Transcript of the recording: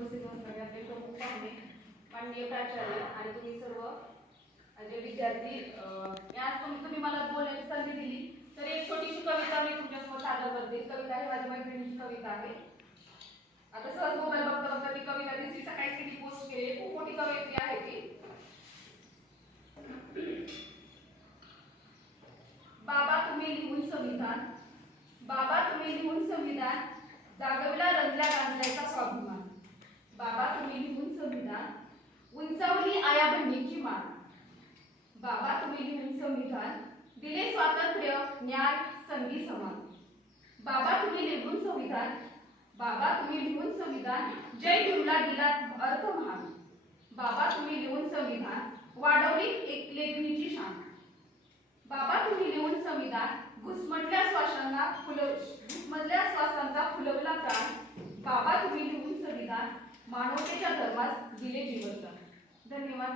उपस्थित असणारे आपले प्रमुख पाहुणे, माननीय प्राचार्य आणि तुम्ही सर्व जे विद्यार्थी, आज तुम्ही मला बोलण्याची संधी दिली तर एक छोटीशी कविता मी तुमच्यासमोर सादर करते. कविता ही माझ्या मैत्रिणीची कविता आहे. आता सहज मोबाईल बघता बघता ती कविता दिसली, सकाळी किती पोस्ट केली, खूप मोठी कविता आहे ती. बाबा तुम्ही लिहून संविधान, बाबा तुम्ही लिहून संविधान, जागविला रंगला गांधल्याचा स्वाभिमान. बाबा तुम्ही लिहून संविधान, उंचावली आया बहिणीची मान. बाबा तुम्ही लिहून संविधान, दिले स्वातंत्र्य न्याय संधी समान. बाबा तुम्ही लिहून संविधान, बाबा तुम्ही लिहून संविधान, जय भीमला दिला अर्थ महान. बाबा तुम्ही लिहून संविधान, वाढवली एक लेखणीची शान. बाबा तुम्ही लिहून संविधान, घुसमटल्या श्वासांचा फुलवला प्राण. बाबा तुम्ही लिहून संविधान, मानवतेच्या धर्मास दिले जीवनदान. धन्यवाद.